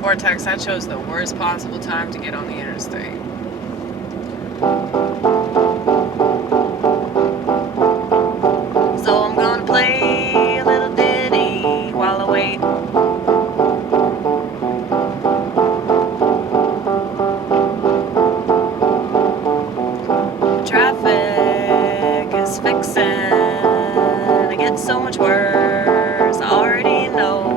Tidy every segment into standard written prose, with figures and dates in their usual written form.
Vortex, I chose the worst possible time to get on the interstate. So I'm gonna play a little ditty while I wait. Traffic is fixin' to get so much worse, I already know.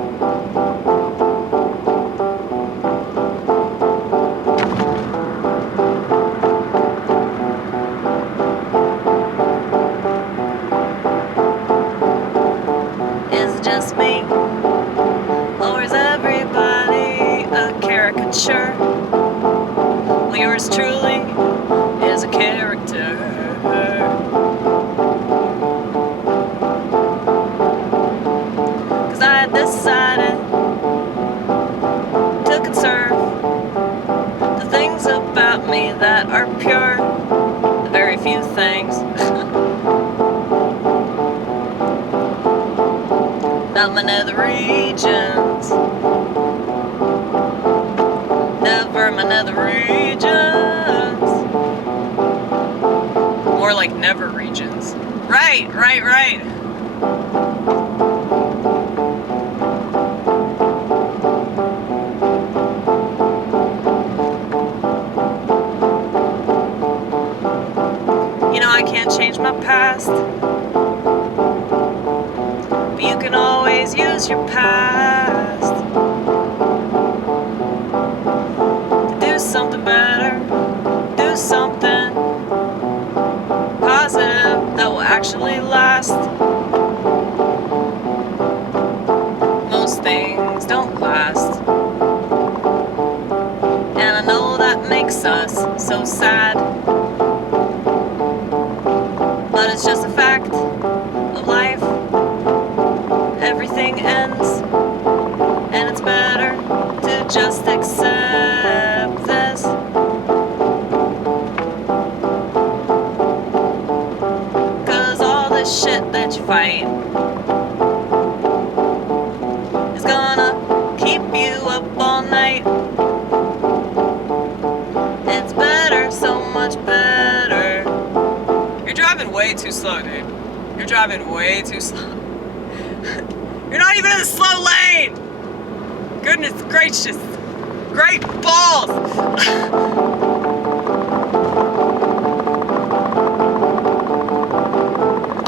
Is it just me, or is everybody a caricature? Well, yours truly is a character. Cause I decided to conserve the things about me that are pure, the very few things. Not my nether regions, never my nether regions. More like never regions. Right. You know, I can't change my past, but you can always use your past to do something better, do something positive that will actually last. Most things don't last, and I know that makes us so sad, but it's just a fact of life. Everything ends, and it's better to just accept this. Cause all this shit that you fight is gonna keep you up all night. It's better, so much better. You're driving way too slow, dude. You're driving way too slow. You're not even in the slow lane! Goodness gracious. Great balls!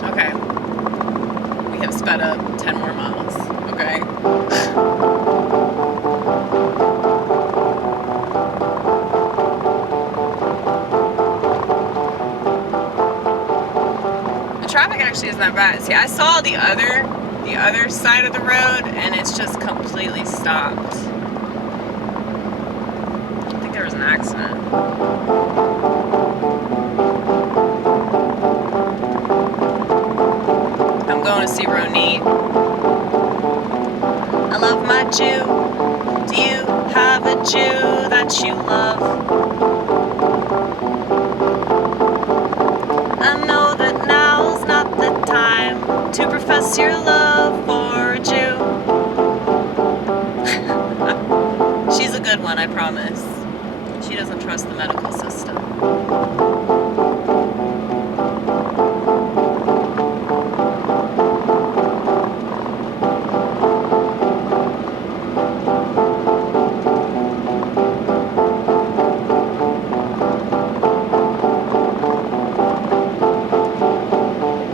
Okay. We have sped up 10 more miles, okay? The traffic actually isn't that bad. See, I saw the other side of the road, and it's just completely stopped. I think there was an accident. I'm going to see Ronnit. I love my Jew. Do you have a Jew that you love? I know that now's not the time to profess your love for a Jew. She's a good one, I promise. She doesn't trust the medical system.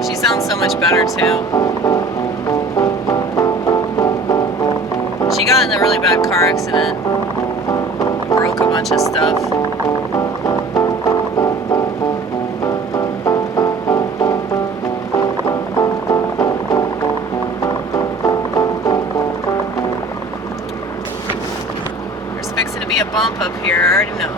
She sounds so much better too. She got in a really bad car accident. Broke a bunch of stuff. There's fixing to be a bump up here, I already know.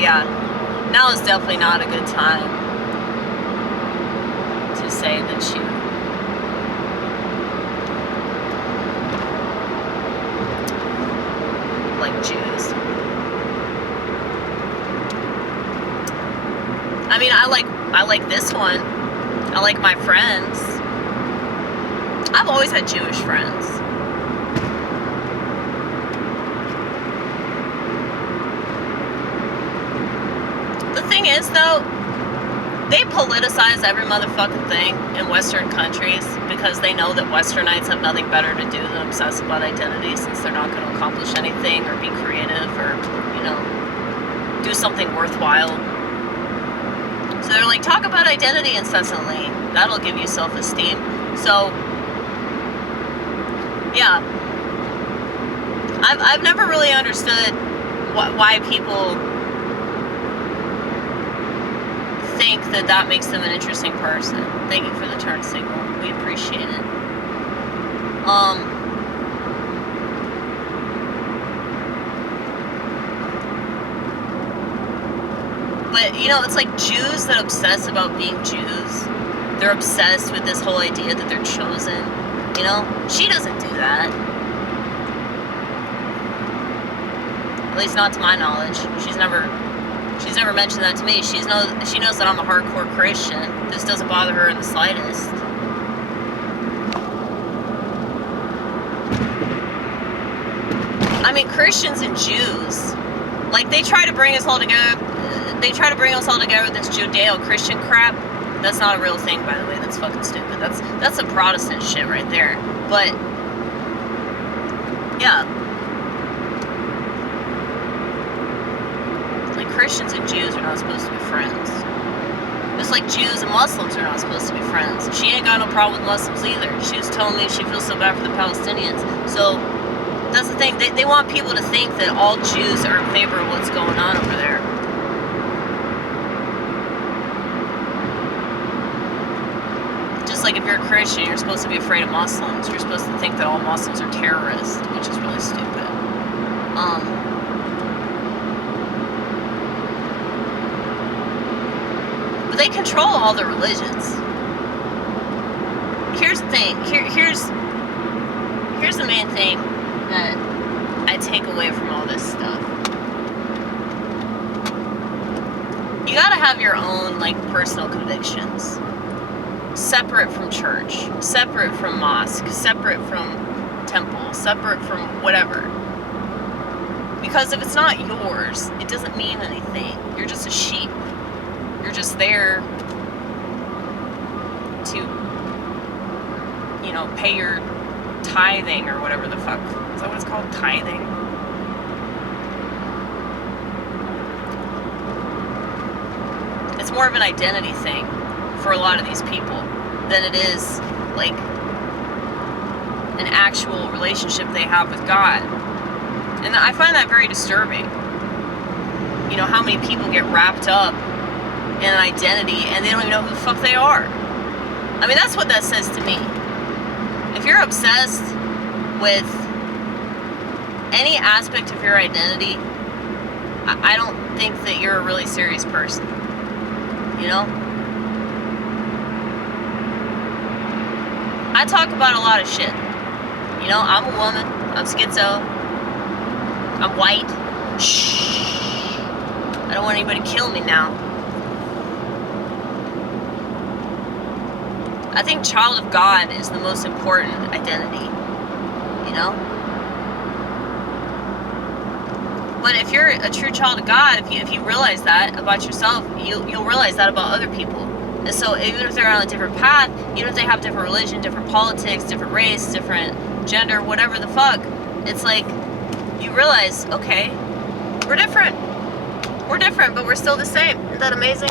yeah, now is definitely not a good time to say that you like Jews. I mean, I like this one. I like my friends. I've always had Jewish friends. The thing is, though, they politicize every motherfucking thing in Western countries because they know that Westernites have nothing better to do than obsess about identity, since they're not going to accomplish anything or be creative or, you know, do something worthwhile. So they're like, talk about identity incessantly. That'll give you self-esteem. So, yeah. I've never really understood why people think that makes them an interesting person. Thank you for the turn signal. We appreciate it. But, you know, it's like Jews that obsess about being Jews. They're obsessed with this whole idea that they're chosen. You know? She doesn't do that. At least not to my knowledge. She's never mentioned that to me. She knows that I'm a hardcore Christian. This doesn't bother her in the slightest. I mean, Christians and Jews, like, they try to bring us all together. They try to bring us all together with this Judeo-Christian crap. That's not a real thing, by the way. That's fucking stupid. That's some Protestant shit right there. But, yeah. Like, Christians and Jews are not supposed to be friends. Just like Jews and Muslims are not supposed to be friends. She ain't got no problem with Muslims either. She was telling me she feels so bad for the Palestinians. So, that's the thing. They want people to think that all Jews are in favor of what's going on over there. Just like if you're a Christian, you're supposed to be afraid of Muslims. You're supposed to think that all Muslims are terrorists, which is really stupid. But they control all the religions. Here's the thing. Here's the main thing that I take away from all this stuff. You gotta have your own, like, personal convictions. Separate from church, separate from mosque, separate from temple, separate from whatever. Because if it's not yours, it doesn't mean anything. You're just a sheep. You're just there to, you know, pay your tithing or whatever the fuck. Is that what it's called? Tithing? It's more of an identity thing for a lot of these people than it is like an actual relationship they have with God. And I find that very disturbing. You know, how many people get wrapped up in an identity and they don't even know who the fuck they are. I mean, that's what that says to me. If you're obsessed with any aspect of your identity, I don't think that you're a really serious person. You know? I talk about a lot of shit. You know, I'm a woman. I'm schizo. I'm white. Shh. I don't want anybody to kill me now. I think child of God is the most important identity. You know? But if you're a true child of God, if you realize that about yourself, you'll realize that about other people. And so even if they're on a different path, even if they have different religion, different politics, different race, different gender, whatever the fuck, it's like you realize, okay, we're different. We're different, but we're still the same. Isn't that amazing?